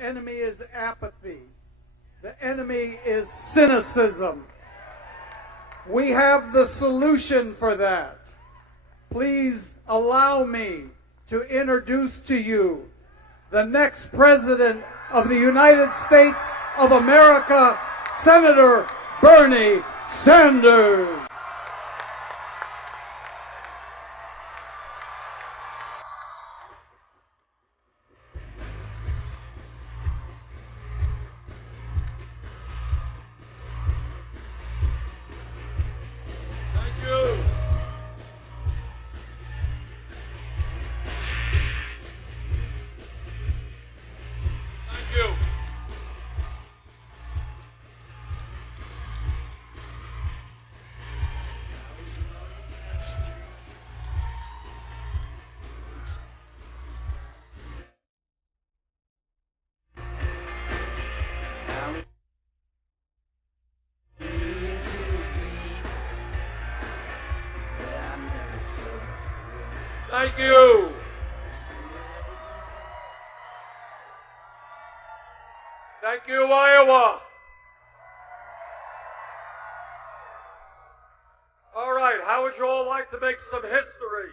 The enemy is apathy. The enemy is cynicism. We have the solution for that. Please allow me to introduce to you the next President of the United States of America, Senator Bernie Sanders. Thank you. Thank you, Iowa. All right, how would you all like to make some history?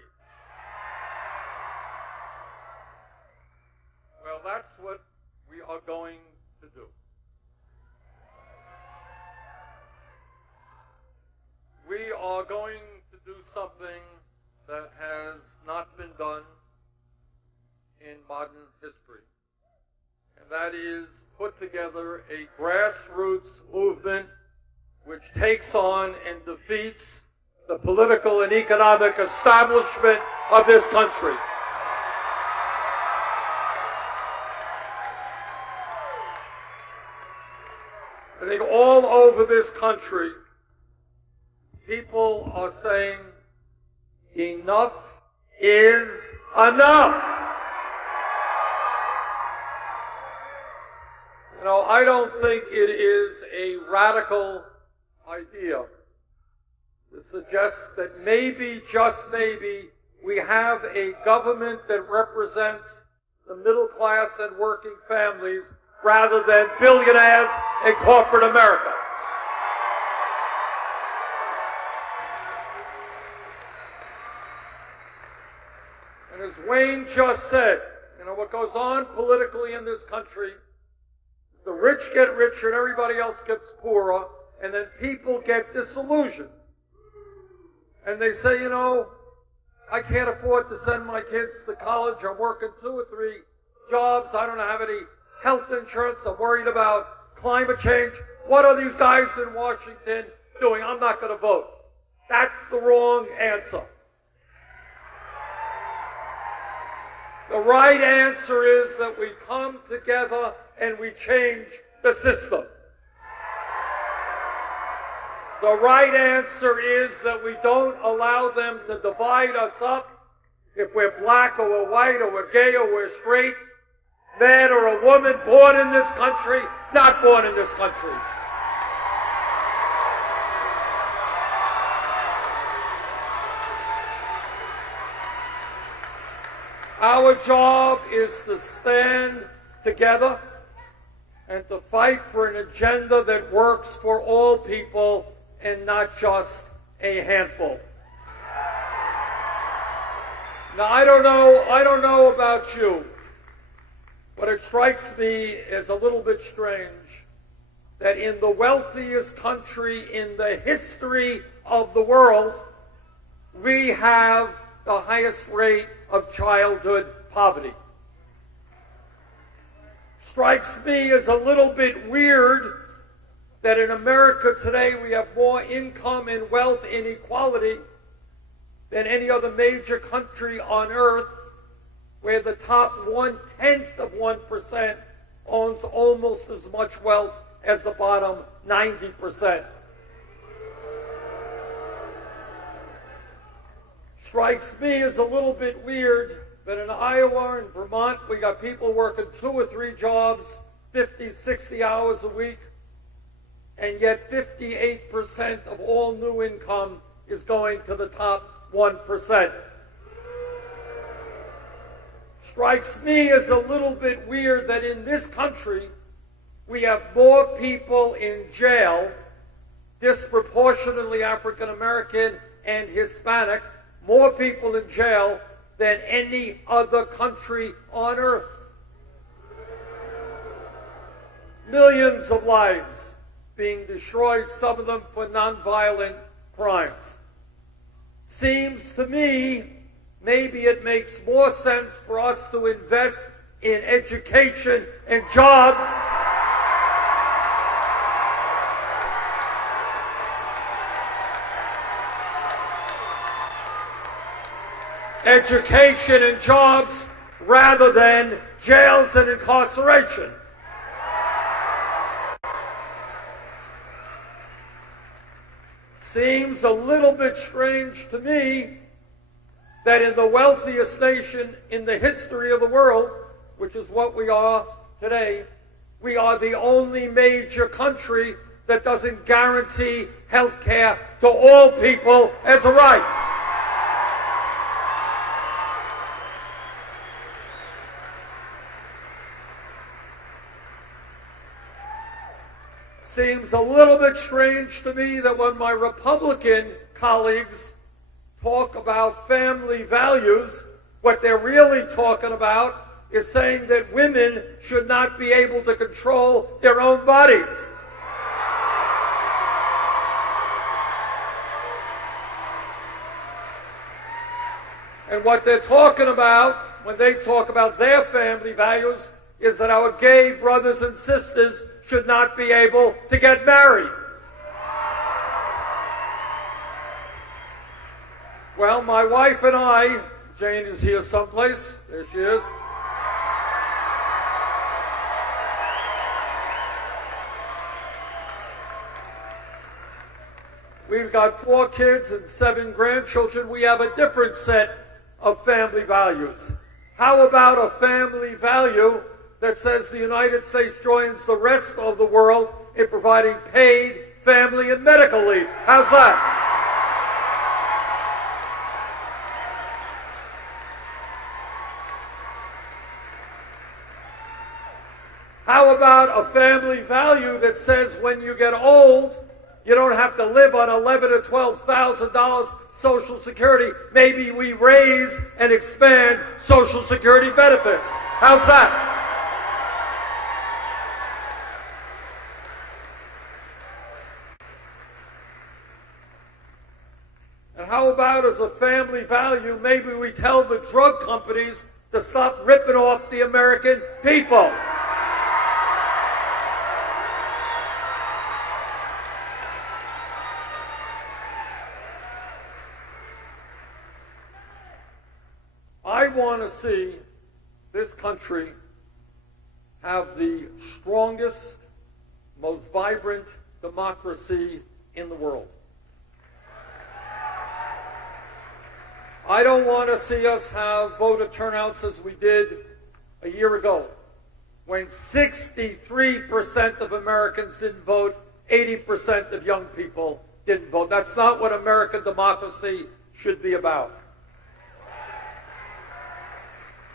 Well, that's what we are going to do. We are going to do something that has not been done in modern history, and that is put together a grassroots movement which takes on and defeats the political and economic establishment of this country. I think all over this country, people are saying, enough is enough. You know, I don't think it is a radical idea to suggest that maybe, just maybe, we have a government that represents the middle class and working families rather than billionaires and corporate America. And as Wayne just said, you know, what goes on politically in this country is the rich get richer and everybody else gets poorer, and then people get disillusioned. And they say, you know, I can't afford to send my kids to college. I'm working 2 or 3 jobs. I don't have any health insurance. I'm worried about climate change. What are these guys in Washington doing? I'm not going to vote. That's the wrong answer. The right answer is that we come together and we change the system. The right answer is that we don't allow them to divide us up if we're black or we're white or we're gay or we're straight, man or a woman, born in this country, not born in this country. Our job is to stand together and to fight for an agenda that works for all people and not just a handful. Now, I don't know about you, but it strikes me as a little bit strange that in the wealthiest country in the history of the world, we have the highest rate of childhood poverty. Strikes me as a little bit weird that in America today we have more income and wealth inequality than any other major country on earth, where the top 0.1% owns almost as much wealth as the bottom 90%. Strikes me as a little bit weird that in Iowa and Vermont we got people working 2 or 3 jobs, 50, 60 hours a week, and yet 58% of all new income is going to the top 1%. strikes me as a little bit weird that in this country we have more people in jail, disproportionately African American and Hispanic, more people in jail than any other country on earth. Millions of lives being destroyed, some of them for nonviolent crimes. Seems to me maybe it makes more sense for us to invest in education and jobs rather than jails and incarceration. Seems a little bit strange to me that in the wealthiest nation in the history of the world, which is what we are today, we are the only major country that doesn't guarantee health care to all people as a right. Seems a little bit strange to me that when my Republican colleagues talk about family values, what they're really talking about is saying that women should not be able to control their own bodies. And what they're talking about when they talk about their family values is that our gay brothers and sisters should not be able to get married. Well, my wife and I, Jane is here someplace, there she is. We've got 4 kids and 7 grandchildren. We have a different set of family values. How about a family value that says the United States joins the rest of the world in providing paid family and medical leave? How's that? How about a family value that says when you get old, you don't have to live on $11,000 to $12,000 Social Security? Maybe we raise and expand Social Security benefits. How's that? And how about as a family value, maybe we tell the drug companies to stop ripping off the American people? I want to see this country have the strongest, most vibrant democracy in the world. I don't want to see us have voter turnouts as we did a year ago, when 63% of Americans didn't vote, 80% of young people didn't vote. That's not what American democracy should be about.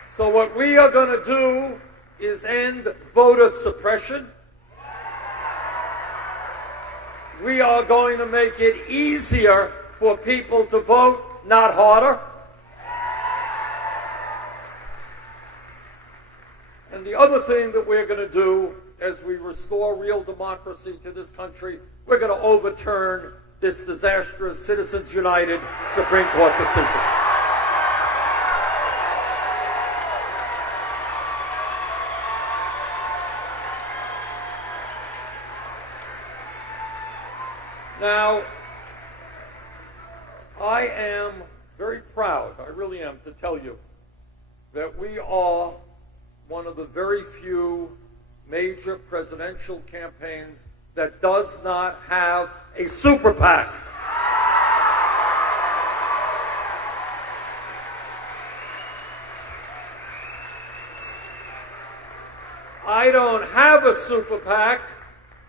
So what we are going to do is end voter suppression. We are going to make it easier for people to vote, not harder. And the other thing that we're going to do as we restore real democracy to this country, we're going to overturn this disastrous Citizens United Supreme Court decision. Now, I am very proud, I really am, to tell you that we are one of the very few major presidential campaigns that does not have a super PAC. I don't have a super PAC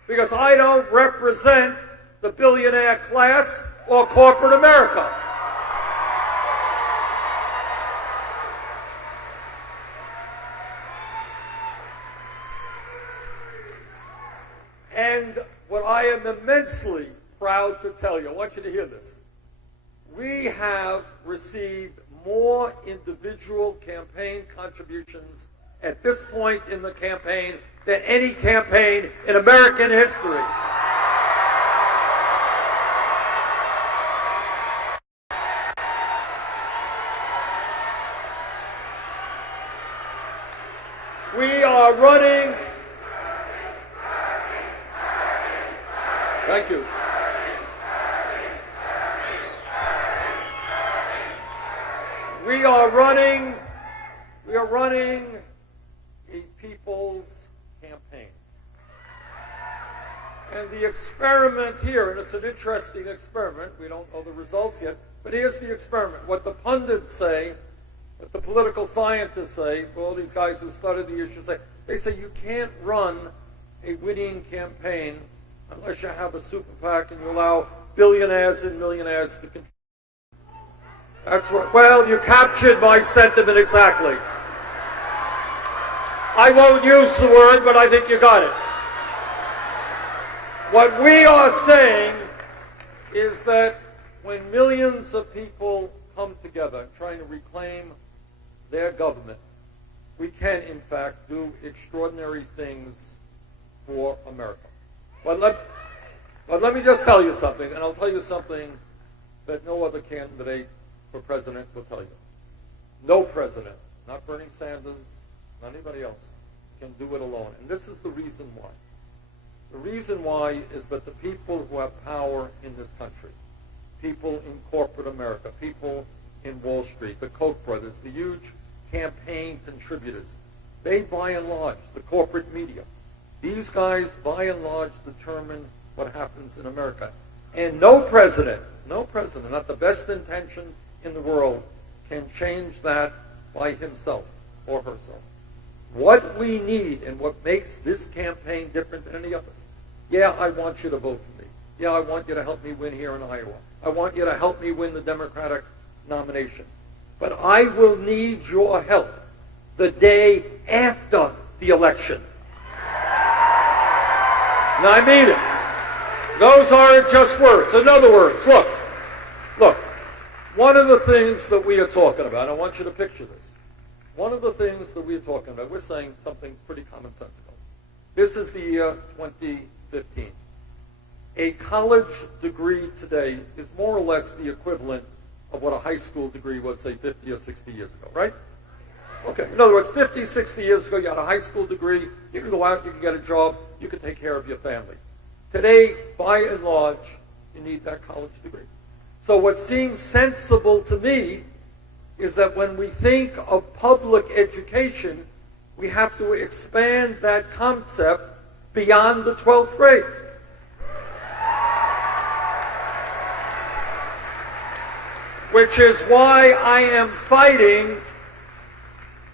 because I don't represent the billionaire class or corporate America. And what I am immensely proud to tell you, I want you to hear this. We have received more individual campaign contributions at this point in the campaign than any campaign in American history. We are running. Thank you. We are running a people's campaign. And the experiment here, and it's an interesting experiment, we don't know the results yet, but here's the experiment. What the pundits say, what the political scientists say, all these guys who studied the issue say, they say you can't run a winning campaign unless you have a super PAC and you allow billionaires and millionaires to control. That's right. Well, you captured my sentiment exactly. I won't use the word, but I think you got it. What we are saying is that when millions of people come together trying to reclaim their government, we can, in fact, do extraordinary things for America. But let me just tell you something, and I'll tell you something that no other candidate for president will tell you. No president, not Bernie Sanders, not anybody else, can do it alone. And this is the reason why. The reason why is that the people who have power in this country, people in corporate America, people in Wall Street, the Koch brothers, the huge campaign contributors, they by and large, the corporate media, these guys by and large determine what happens in America. And no president, not the best intention in the world, can change that by himself or herself. What we need and what makes this campaign different than any others, yeah, I want you to vote for me. Yeah, I want you to help me win here in Iowa. I want you to help me win the Democratic nomination. But I will need your help the day after the election. And I mean it. Those aren't just words. In other words, look, one of the things that we are talking about, I want you to picture this. One of the things that we are talking about, we're saying something's pretty commonsensical. This is the year 2015. A college degree today is more or less the equivalent of what a high school degree was, say, 50 or 60 years ago, right? Okay. In other words, 50, 60 years ago, you had a high school degree, you can go out, you can get a job, you can take care of your family. Today, by and large, you need that college degree. So what seems sensible to me is that when we think of public education, we have to expand that concept beyond the 12th grade. Which is why I am fighting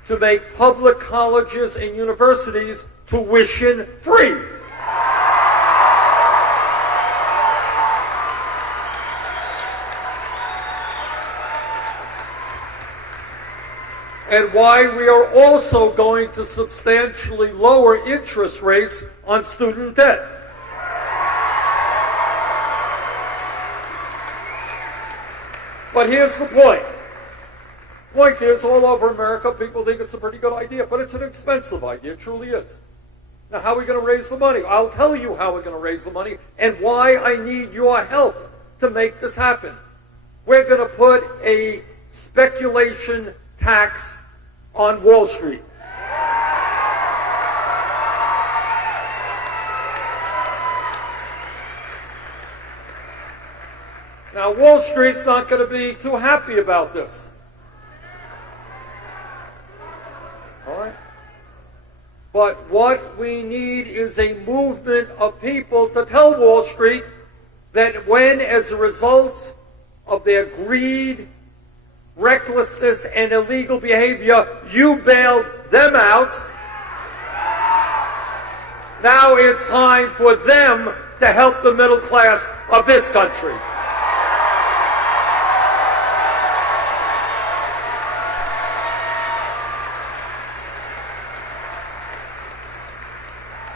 to make public colleges and universities tuition free. And why we are also going to substantially lower interest rates on student debt. But here's the point. The point is, all over America, people think it's a pretty good idea, but it's an expensive idea. It truly is. Now, how are we going to raise the money? I'll tell you how we're going to raise the money and why I need your help to make this happen. We're going to put a speculation tax on Wall Street. Now, Wall Street's not going to be too happy about this. All right? But what we need is a movement of people to tell Wall Street that when, as a result of their greed, recklessness, and illegal behavior, you bailed them out, now it's time for them to help the middle class of this country.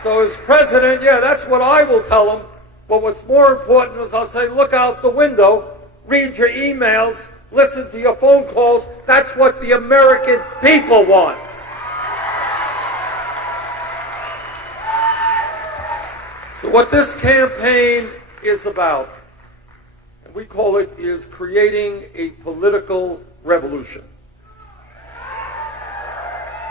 So as president, yeah, that's what I will tell them. But what's more important is I'll say, look out the window, read your emails, listen to your phone calls. That's what the American people want. So what this campaign is about, and we call it, is creating a political revolution.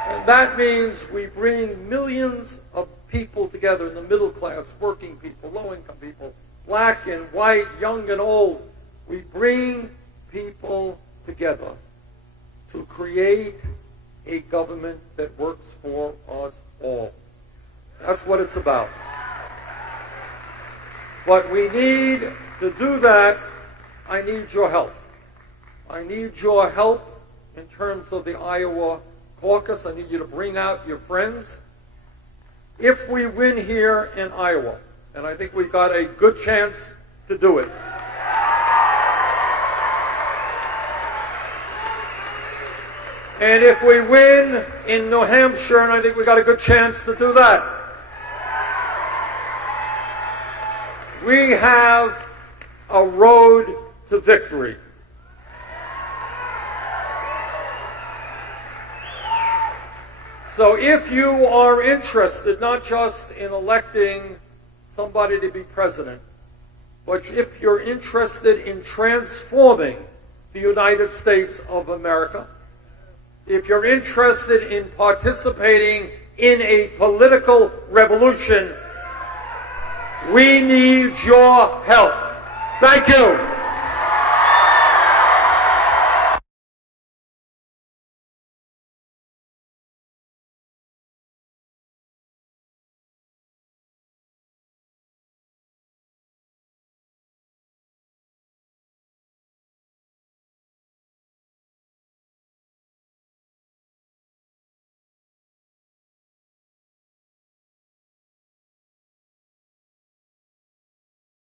And that means we bring millions of people together in the middle class, working people, low-income people, black and white, young and old. We bring people together to create a government that works for us all. That's what it's about. But we need to do that. I need your help. I need your help in terms of the Iowa caucus. I need you to bring out your friends. If we win here in Iowa, and I think we've got a good chance to do it, and if we win in New Hampshire, and I think we've got a good chance to do that, we have a road to victory. So if you are interested not just in electing somebody to be president, but if you're interested in transforming the United States of America, if you're interested in participating in a political revolution, we need your help. Thank you.